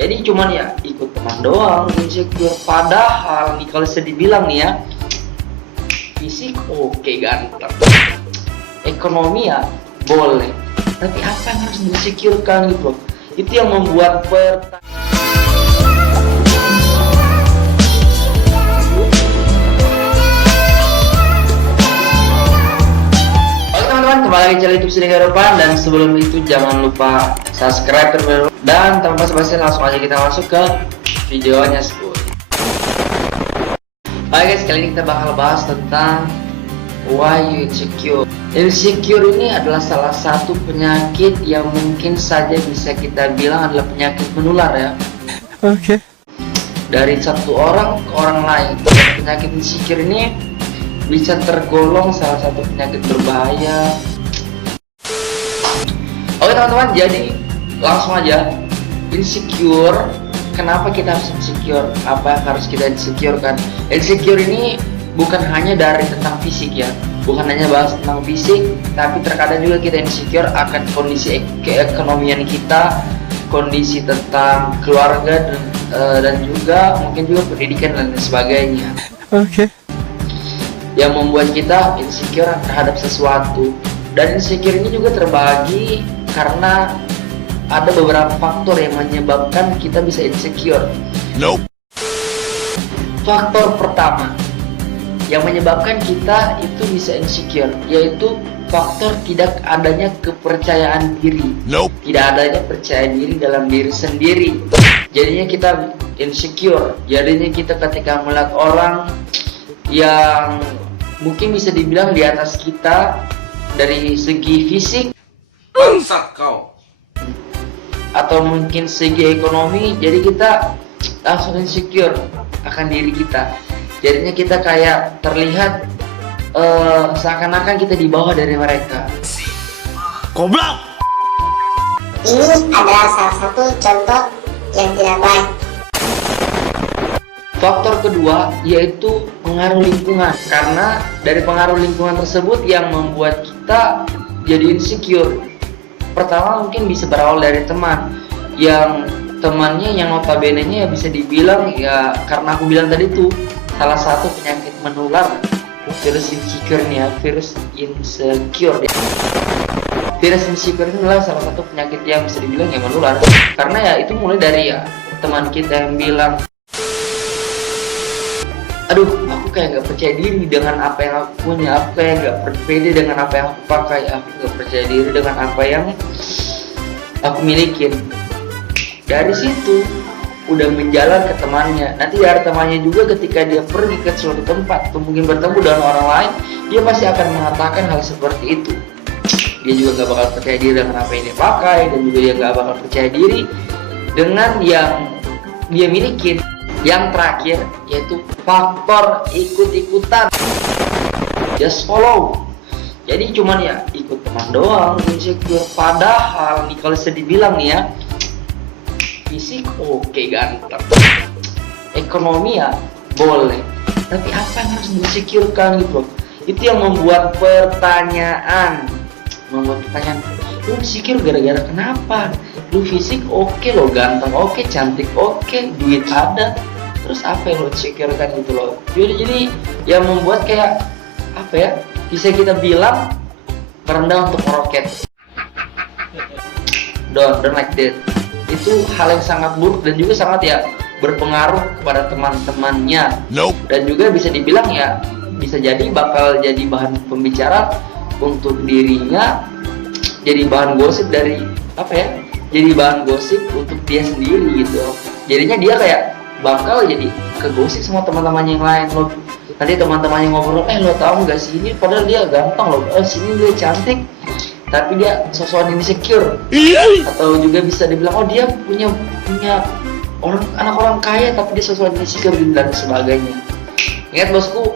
Jadi cuman ya ikut teman doang insecure. Padahal nih kalau bisa dibilang nih ya, fisik oke ganteng, ekonomi ya boleh, tapi apa yang harus disecurekan gitu loh. Itu yang membuat Oke teman-teman, kembali lagi channel YouTube Sini Garupan. Dan sebelum itu jangan lupa subscribe terlebih dahulu. Dan tanpa basa-basi langsung aja kita masuk ke videonya sebut. Oke guys, kali ini kita bakal bahas tentang why you insecure. Insecure ini adalah salah satu penyakit yang mungkin saja bisa kita bilang adalah penyakit menular ya. Oke. Dari satu orang ke orang lain. Penyakit insecure ini bisa tergolong salah satu penyakit berbahaya. Oke teman-teman, jadi langsung aja. Insecure, kenapa kita harus insecure? Apa yang harus kita insecurekan? Insecure ini bukan hanya dari tentang fisik ya, bukan hanya bahas tentang fisik, tapi terkadang juga kita insecure akan kondisi keekonomian kita, kondisi tentang keluarga, dan juga mungkin juga pendidikan dan sebagainya. Oke. Yang membuat kita insecure terhadap sesuatu. Dan insecure ini juga terbagi karena ada beberapa faktor yang menyebabkan kita bisa insecure. Nope. Faktor pertama yang menyebabkan kita itu bisa insecure yaitu faktor tidak adanya kepercayaan diri. Nope. Tidak adanya percaya diri dalam diri sendiri. Jadinya kita insecure. Jadinya kita ketika melihat orang yang mungkin bisa dibilang di atas kita dari segi fisik, Bangsat kau. atau mungkin segi ekonomi, jadi kita langsung insecure akan diri kita. Jadinya kita kayak terlihat seakan-akan kita di bawah dari mereka. Goblok. Ini adalah salah satu contoh yang tidak baik. Faktor kedua yaitu pengaruh lingkungan. Karena dari pengaruh lingkungan tersebut yang membuat kita jadi insecure. Pertama mungkin bisa berawal dari teman, yang temannya yang notabene-nya ya bisa dibilang ya, karena aku bilang tadi tuh salah satu penyakit menular, virus insecure nih ya, virus insecure ya. Virus insecure ini adalah salah satu penyakit yang bisa dibilang yang menular, karena ya itu mulai dari ya teman kita yang bilang, aduh aku kayak nggak percaya diri dengan apa yang aku punya, aku kayak nggak pede dengan apa yang aku pakai, aku nggak percaya diri dengan apa yang aku milikin. Dari situ udah menjalar ke temannya. Nanti dari temannya juga ketika dia pergi ke suatu tempat atau mungkin bertemu dengan orang lain, dia pasti akan mengatakan hal seperti itu. Dia juga nggak bakal percaya diri dengan apa yang dia pakai, dan juga dia nggak bakal percaya diri dengan yang dia milikin. Yang terakhir yaitu faktor ikut-ikutan, just follow. Jadi cuman ya ikut teman doang insecure. Padahal nih kalau bisa dibilang nih ya, fisik oke ganteng, ekonomi ya boleh, tapi apa yang harus disecurekan gitu loh. Itu yang membuat pertanyaan, lu insecure gara-gara kenapa? Lu fisik oke lo, ganteng oke, cantik oke, duit ada, terus apa yang lo insecurekan gitu loh. Jadi yang membuat kayak apa ya, bisa kita bilang merendah untuk meroket. Don't like that. Itu hal yang sangat buruk dan juga sangat ya berpengaruh kepada teman-temannya. Nope. Dan juga bisa dibilang ya bisa jadi bakal jadi bahan pembicara untuk dirinya, jadi bahan gosip dari apa ya, jadi bahan gosip untuk dia sendiri gitu. Jadinya dia kayak bakal jadi kegosip sama teman-temannya yang lain loh. Nanti teman-temannya ngobrol, lo tahu nggak sih ini padahal dia ganteng loh, sini dia cantik, tapi dia sosokan insecure. Atau juga bisa dibilang, oh dia punya anak orang kaya tapi dia sosokan insecure dan sebagainya. Ingat bosku,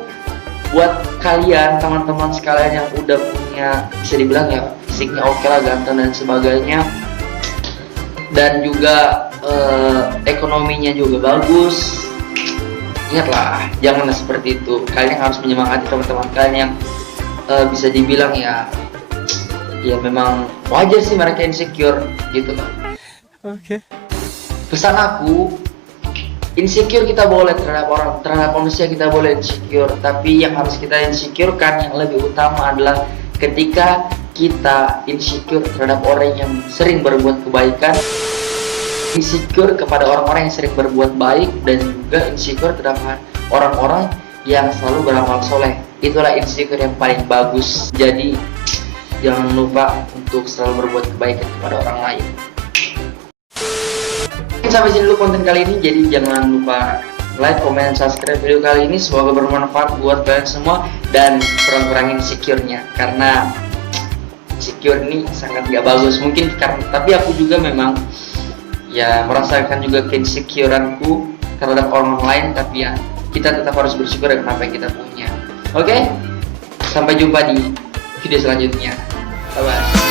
buat kalian teman-teman sekalian yang udah punya, bisa dibilang ya fisiknya oke lah, ganteng dan sebagainya, dan juga ekonominya juga bagus, ingatlah janganlah seperti itu. Kalian harus menyemangati teman-teman kalian yang bisa dibilang ya memang wajar sih mereka insecure gitu kan. Oke. pesan aku, insecure kita boleh terhadap orang, terhadap manusia kita boleh insecure, tapi yang harus kita insecurekan yang lebih utama adalah ketika kita insecure terhadap orang yang sering berbuat kebaikan, insecure kepada orang-orang yang sering berbuat baik, dan juga insecure terhadap orang-orang yang selalu beramal soleh. Itulah insecure yang paling bagus. Jadi jangan lupa untuk selalu berbuat kebaikan kepada orang lain. Sampai sini dulu konten kali ini, jadi jangan lupa like, comment, subscribe video kali ini. Semoga bermanfaat buat kalian semua dan kurang-kurangin insecure-nya, karena insecure ini sangat gak bagus mungkin karena, tapi aku juga memang ya merasakan juga keinsecureanku terhadap orang lain, tapi ya kita tetap harus bersyukur dengan apa yang kita punya. Oke? Sampai jumpa di video selanjutnya. Bye bye.